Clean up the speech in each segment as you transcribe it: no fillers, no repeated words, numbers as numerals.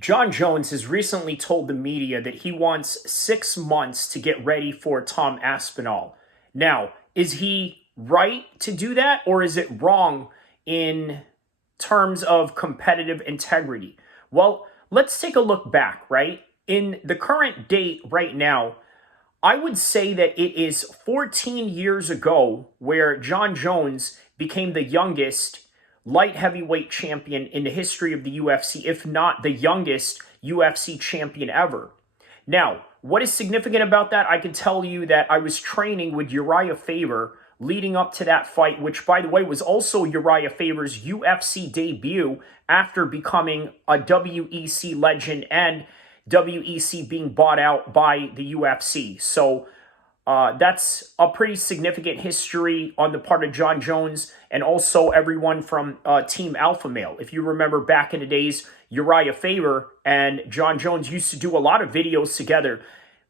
Jon Jones has recently told the media that he wants 6 months to get ready for Tom Aspinall. Now, is he right to do that, or is it wrong in terms of competitive integrity? Well, let's take a look back, right? In the current date right now, I would say that it is 14 years ago where Jon Jones became the youngest light heavyweight champion in the history of the UFC, if not the youngest UFC champion ever. Now, what is significant about that? I can tell you that I was training with Uriah Faber leading up to that fight, which, by the way, was also Uriah Faber's UFC debut after becoming a WEC legend and WEC being bought out by the UFC. So that's a pretty significant history on the part of Jon Jones and also everyone from Team Alpha Male. If you remember back in the days, Uriah Faber and Jon Jones used to do a lot of videos together.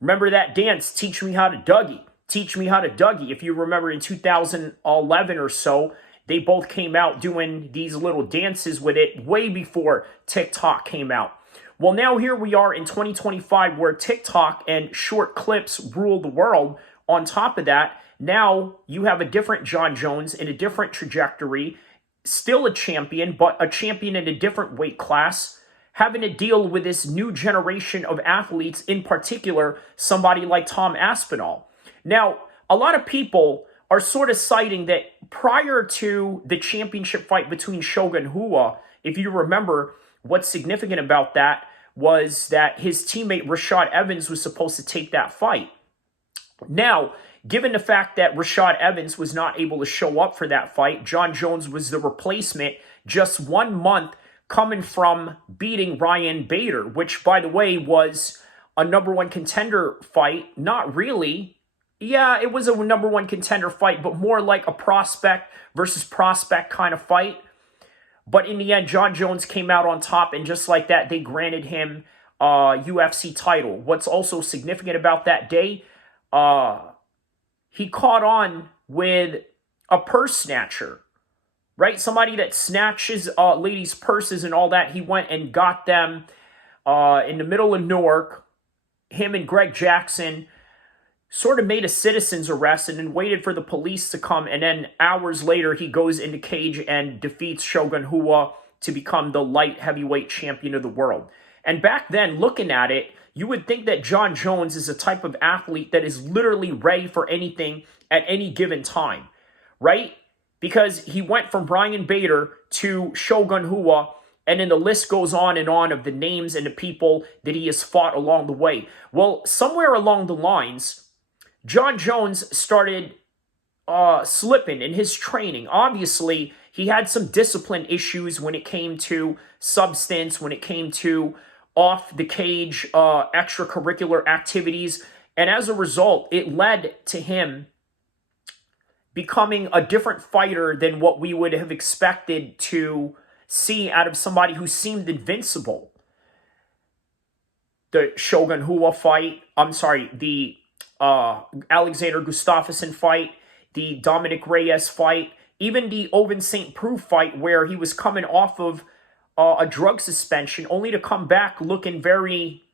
Remember that dance, Teach Me How to Dougie? Teach Me How to Dougie. If you remember in 2011 or so, they both came out doing these little dances with it way before TikTok came out. Well, now here we are in 2025 where TikTok and short clips rule the world. On top of that, now you have a different Jon Jones in a different trajectory, still a champion, but a champion in a different weight class, having to deal with this new generation of athletes, in particular, somebody like Tom Aspinall. Now, a lot of people are sort of citing that prior to the championship fight between Shogun Rua, if you remember, what's significant about that was that his teammate Rashad Evans was supposed to take that fight. Now, given the fact that Rashad Evans was not able to show up for that fight, Jon Jones was the replacement just 1 month coming from beating Ryan Bader, which, by the way, was a number one contender fight. Not really. Yeah, it was a number one contender fight, but more like a prospect versus prospect kind of fight. But in the end, Jon Jones came out on top, and just like that, they granted him a UFC title. What's also significant about that day, he caught on with a purse snatcher, right? Somebody that snatches ladies' purses and all that. He went and got them in the middle of Newark. Him and Greg Jackson sort of made a citizen's arrest and then waited for the police to come. And then hours later, he goes into cage and defeats Shogun Rua to become the light heavyweight champion of the world. And back then, looking at it, you would think that Jon Jones is a type of athlete that is literally ready for anything at any given time, right? Because he went from Ryan Bader to Shogun Rua, and then the list goes on and on of the names and the people that he has fought along the way. Well, somewhere along the lines, Jon Jones started slipping in his training. Obviously, he had some discipline issues when it came to substance, when it came to off-the-cage extracurricular activities. And as a result, it led to him becoming a different fighter than what we would have expected to see out of somebody who seemed invincible. The Shogun Rua fight, the Alexander Gustafsson fight, the Dominic Reyes fight, even the Ovince St. Preux fight where he was coming off of a drug suspension only to come back looking very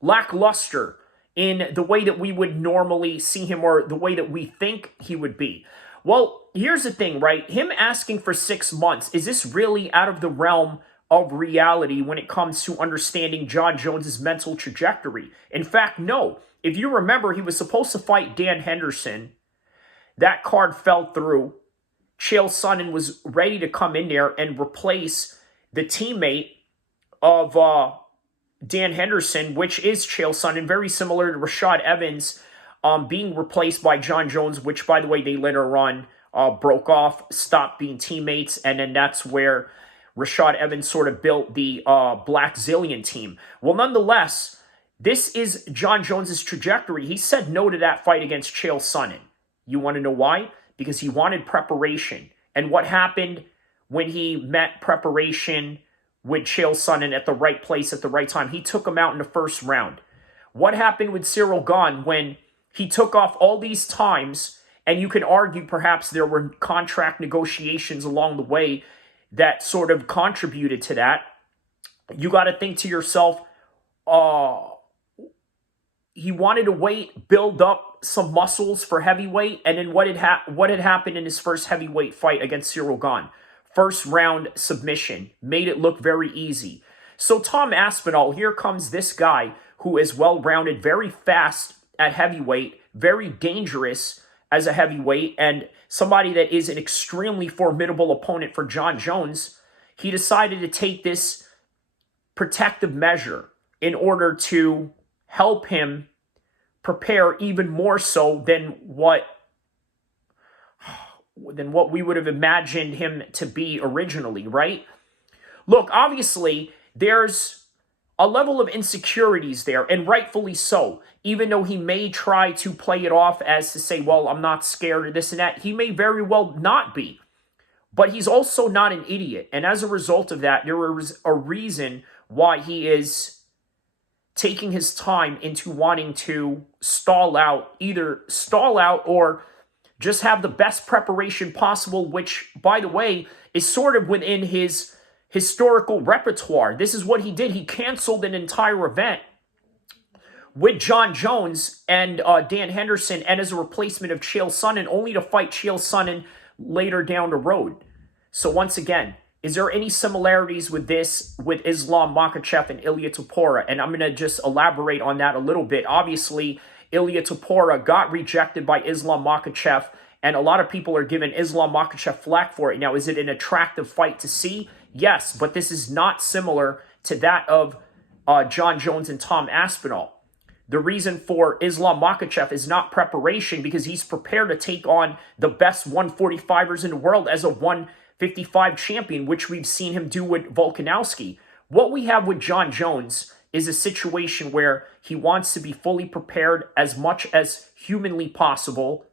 lackluster in the way that we would normally see him or the way that we think he would be. Well, here's the thing, right? Him asking for 6 months, is this really out of the realm of reality when it comes to understanding Jon Jones's mental trajectory? In fact, no. If you remember, he was supposed to fight Dan Henderson. That card fell through. Chael Sonnen was ready to come in there and replace the teammate of Dan Henderson, which is Chael Sonnen, very similar to Rashad Evans being replaced by Jon Jones, which, by the way, they later on broke off, stopped being teammates, and then that's where Rashad Evans sort of built the Black Zillion team. Well, nonetheless, this is Jon Jones's trajectory. He said no to that fight against Chael Sonnen. You want to know why? Because he wanted preparation. And what happened when he met preparation with Chael Sonnen at the right place at the right time? He took him out in the first round. What happened with Cyril Gane when he took off all these times, and you can argue perhaps there were contract negotiations along the way that sort of contributed to that. you got to think to yourself, uh, he wanted to wait, build up some muscles for heavyweight, and then what had happened in his first heavyweight fight against Cyril Gane? First round submission, made it look very easy. So Tom Aspinall, here comes this guy who is well-rounded, very fast at heavyweight, very dangerous as a heavyweight, and somebody that is an extremely formidable opponent for Jon Jones. He decided to take this protective measure in order to help him prepare even more so than what we would have imagined him to be originally, right? Look, obviously, there's a level of insecurities there, and rightfully so. Even though he may try to play it off as to say, well, I'm not scared of this and that, he may very well not be. But he's also not an idiot. And as a result of that, there is a reason why he is taking his time into wanting to either stall out or just have the best preparation possible, which, by the way, is sort of within his historical repertoire. This is what he did. He canceled an entire event with Jon Jones and Dan Henderson, and as a replacement of Chael Sonnen, only to fight Chael Sonnen later down the road. So once again, is there any similarities with this, with Islam Makhachev and Ilia Topuria? And I'm going to just elaborate on that a little bit. Obviously, Ilia Topuria got rejected by Islam Makhachev, and a lot of people are giving Islam Makhachev flack for it. Now, is it an attractive fight to see? Yes, but this is not similar to that of Jon Jones and Tom Aspinall. The reason for Islam Makhachev is not preparation, because he's prepared to take on the best 145ers in the world as a 155 champion, which we've seen him do with Volkanovski. What we have with Jon Jones is a situation where he wants to be fully prepared as much as humanly possible,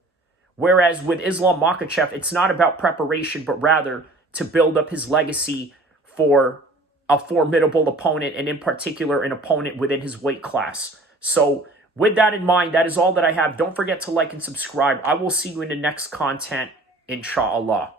whereas with Islam Makhachev, it's not about preparation, but rather to build up his legacy for a formidable opponent, and in particular, an opponent within his weight class. So with that in mind, that is all that I have. Don't forget to like and subscribe. I will see you in the next content, inshallah.